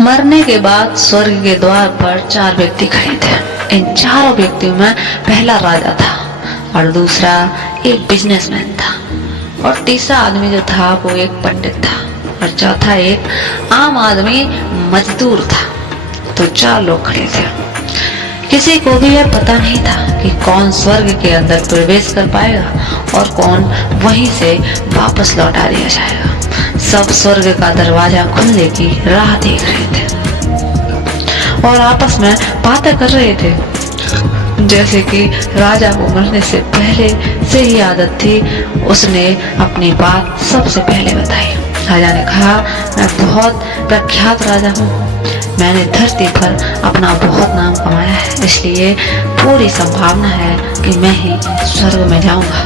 मरने के बाद स्वर्ग के द्वार पर 4 व्यक्ति खड़े थे। इन चारों व्यक्तियों में पहला राजा था और दूसरा एक बिजनेसमैन था और तीसरा आदमी जो था वो एक पंडित था और चौथा एक आम आदमी मजदूर था। तो 4 लोग खड़े थे। किसी को भी यह पता नहीं था कि कौन स्वर्ग के अंदर प्रवेश कर पाएगा और कौन वहीं से वापस लौटा दिया जाएगा। सब स्वर्ग का दरवाजा खुलने की राह देख रहे थे और आपस में बातें कर रहे थे। जैसे कि राजा को मरने से पहले से ही आदत थी, उसने अपनी बात सबसे पहले बताई। राजा ने कहा, मैं बहुत प्रख्यात राजा हूँ, मैंने धरती पर अपना बहुत नाम कमाया है, इसलिए पूरी संभावना है कि मैं ही स्वर्ग में जाऊंगा।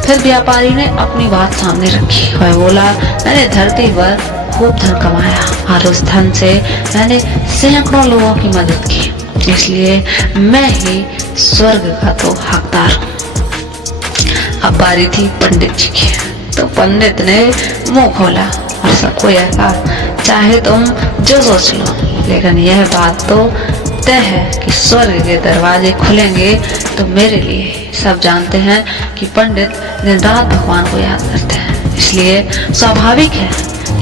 फिर व्यापारी ने अपनी बात सामने रखी और बोला, मैंने धरती पर खूब धन कमाया और उस धन से मैंने सैकड़ों लोगों की मदद की, इसलिए मैं ही स्वर्ग का तो हकदार हूँ। अब बारी थी पंडित जी की। तो पंडित ने मुंह खोला और सबको यह कहा, चाहे तुम जो सोच लो, लेकिन यह बात तो तय है कि स्वर्ग के दरवाजे खुलेंगे तो मेरे लिए। सब जानते हैं कि पंडित दिन रात भगवान को याद करते हैं, इसलिए स्वाभाविक है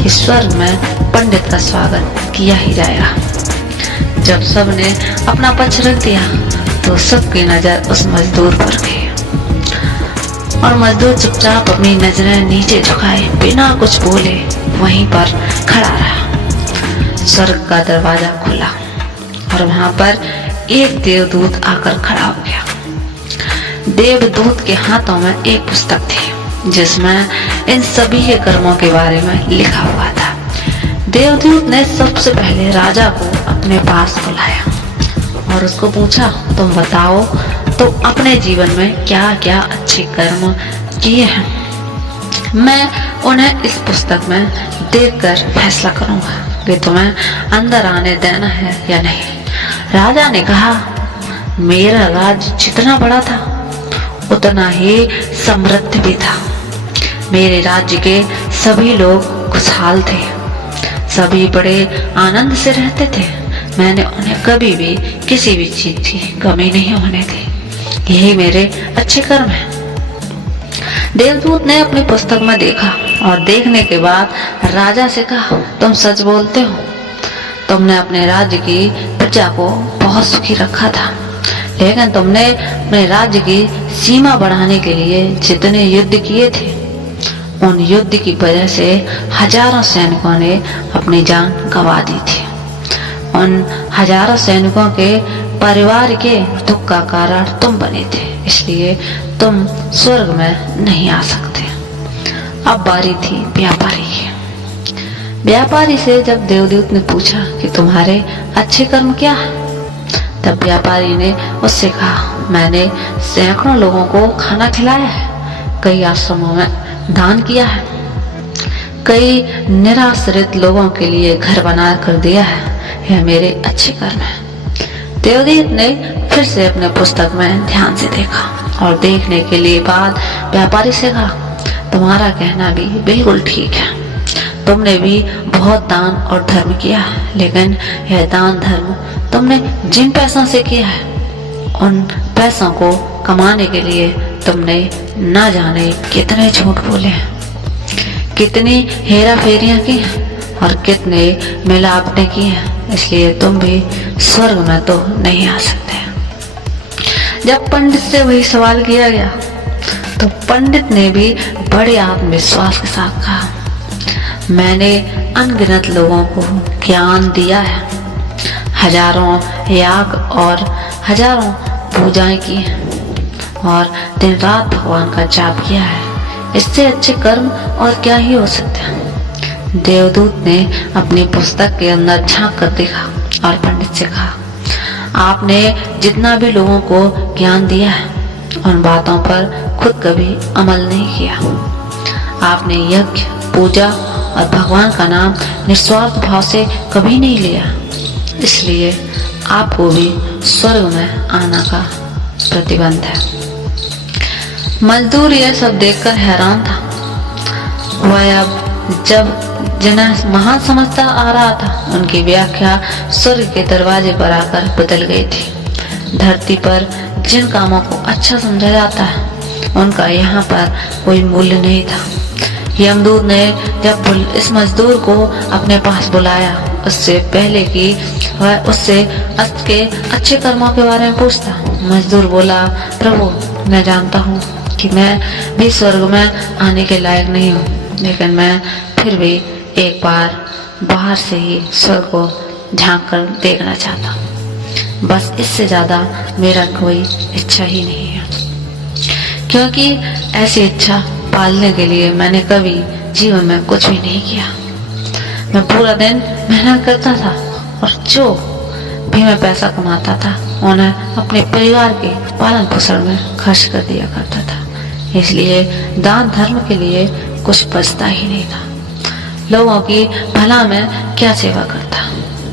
कि स्वर्ग में पंडित का स्वागत किया ही जाएगा। जब सबने अपना पक्ष रख दिया तो सबकी नजर उस मजदूर पर गई और मजदूर चुपचाप अपनी नजरें नीचे झुकाए बिना कुछ बोले वहीं पर खड़ा रहा। स्वर्ग का दरवाजा खुला और वहां पर एक देवदूत आकर खड़ा हो गया। देवदूत के हाथों में एक पुस्तक थी जिसमें इन सभी के कर्मों के बारे में लिखा हुआ था। देवदूत ने सबसे पहले राजा को अपने पास बुलाया और उसको पूछा, तुम बताओ तुम अपने जीवन में क्या क्या अच्छे कर्म किए हैं, मैं उन्हें इस पुस्तक में देखकर फैसला करूंगा कि तुम्हें अंदर आने देना है या नहीं। राजा ने कहा, मेरा राज्य जितना बड़ा था उतना ही समृद्ध भी था। मेरे राज्य के सभी लोग खुशहाल थे, सभी बड़े आनंद से रहते थे। मैंने उन्हें कभी भी किसी भी चीज की कमी नहीं होने दी। यही मेरे अच्छे कर्म हैं। देवदूत ने अपनी पुस्तक में देखा और देखने के बाद राजा से कहा, तुम सच बोलते हो, तुमने अपने राज्य की प्रजा को बहुत सुखी रखा था, लेकिन तुमने अपने राज्य की सीमा बढ़ाने के लिए जितने युद्ध किए थे, उन युद्ध की वजह से हजारों सैनिकों ने अपनी जान गंवा दी थी। उन हजारों सैनिकों के परिवार के दुख का कारण तुम बने थे, इसलिए तुम स्वर्ग में नहीं आ सकते। अब बारी थी व्यापारी की। व्यापारी से जब देवदूत ने पूछा कि तुम्हारे अच्छे कर्म क्या है, तब व्यापारी ने उससे कहा, मैंने सैकड़ों लोगों को खाना खिलाया है, कई आश्रमों में दान किया है, कई निराश्रित लोगों के लिए घर बना कर दिया है, यह मेरे अच्छे कर्म है। देवदूत ने फिर से अपने पुस्तक में ध्यान से देखा और देखने के लिए बाद व्यापारी से कहा, तुम्हारा कहना भी बिल्कुल ठीक है, तुमने भी बहुत दान और धर्म किया है, लेकिन यह दान धर्म तुमने जिन पैसों से किया है, उन पैसों को कमाने के लिए तुमने ना जाने कितने झूठ बोले हैं, कितनी हेरा फेरियां की हैं और कितने मिलावटें की हैं, इसलिए तुम भी स्वर्ग में तो नहीं आ सकते। जब पंडित से वही सवाल किया गया तो पंडित ने भी बड़े आत्मविश्वास के साथ कहा, मैंने अनगिनत लोगों को ज्ञान दिया है, हजारों याग और हजारों पूजाएं की हैं और दिन रात भगवान का जाप किया है, इससे अच्छे कर्म और क्या ही हो सकते हैं। देवदूत ने अपनी पुस्तक के अंदर झांक कर देखा और पंडित से कहा, आपने जितना भी लोगों को ज्ञान दिया है उन बातों पर खुद कभी अमल नहीं किया। आपने यज्ञ, पूजा और भगवान का नाम निस्वार्थ भाव से कभी नहीं लिया, इसलिए आपको भी स्वर्ग में आना का प्रतिबंध है। मजदूर यह सब देखकर हैरान था। वह अब जब जिन्हें महान समझता आ रहा था उनकी व्याख्या स्वर्ग के दरवाजे पर आकर बदल गई थी। धरती पर जिन कामों को अच्छा समझा जाता है उनका यहाँ पर कोई मूल्य नहीं था। यमदूत ने जब इस मजदूर को अपने पास बुलाया उससे पहले कि वह उससे के अच्छे कर्मों के बारे में पूछता, मजदूर बोला, प्रभु मैं जानता हूँ कि मैं भी स्वर्ग में आने के लायक नहीं हूँ, लेकिन मैं फिर भी एक बार बाहर से ही स्वर्ग को झांक कर देखना चाहता हूँ। बस इससे ज्यादा मेरा कोई इच्छा ही नहीं है, क्योंकि ऐसी इच्छा पालने के लिए मैंने कभी जीवन में कुछ भी नहीं किया। मैं पूरा दिन मेहनत करता था और जो भी मैं पैसा कमाता था उन्हें अपने परिवार के पालन पोषण में खर्च कर दिया करता था, इसलिए दान धर्म के लिए कुछ बचता ही नहीं था। लोगों की भला में क्या सेवा करता,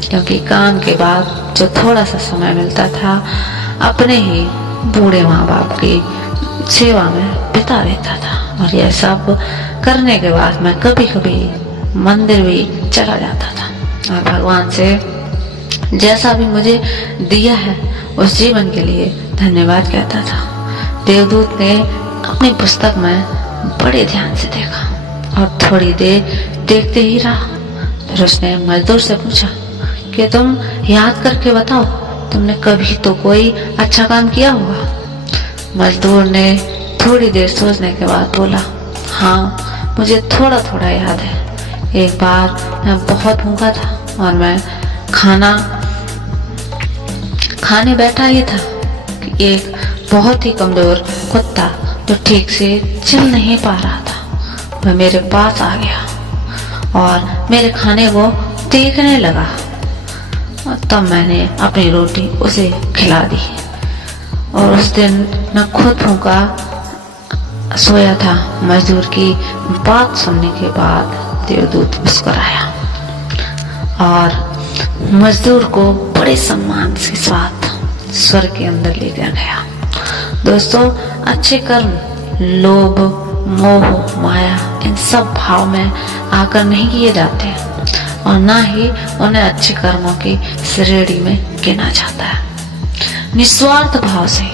क्योंकि काम के बाद जो थोड़ा सा समय मिलता था अपने ही बूढ़े माँ बाप की सेवा में बिता देता था। और यह सब करने के बाद मैं कभी कभी मंदिर भी चला जाता था और भगवान से जैसा भी मुझे दिया है उस जीवन के लिए धन्यवाद कहता था। देवदूत ने अपनी पुस्तक में बड़े ध्यान से देखा और थोड़ी देर देखते ही रहा। फिर उसने मजदूर से पूछा कि तुम याद करके बताओ, तुमने कभी तो कोई अच्छा काम किया होगा। मजदूर ने थोड़ी देर सोचने के बाद बोला, हाँ मुझे थोड़ा थोड़ा याद है। एक बार मैं बहुत भूखा था और मैं खाने बैठा ही था कि एक बहुत ही कमजोर कुत्ता जो ठीक से चल नहीं पा रहा था वह मेरे पास आ गया और मेरे खाने को देखने लगा और तब मैंने अपनी रोटी उसे खिला दी। और उस दिन मैं खुद भूखा सोया था। मजदूर की बात सुनने के बाद देवदूत मुस्कुराया और मजदूर को बड़े सम्मान के साथ स्वर्ग के अंदर ले गया। दोस्तों, अच्छे कर्म लोभ मोह माया इन सब भाव में आकर नहीं किए जाते और ना ही उन्हें अच्छे कर्मों की श्रेणी में गिना जाता है। निस्वार्थ भाव से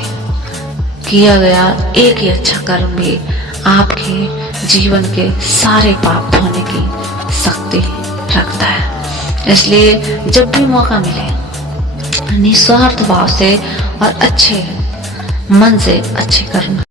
किया गया एक ही अच्छा कर्म भी आपके जीवन के सारे पाप धोने की शक्ति रखता है। इसलिए जब भी मौका मिले निस्वार्थ भाव से और अच्छे मन से अच्छे कर्म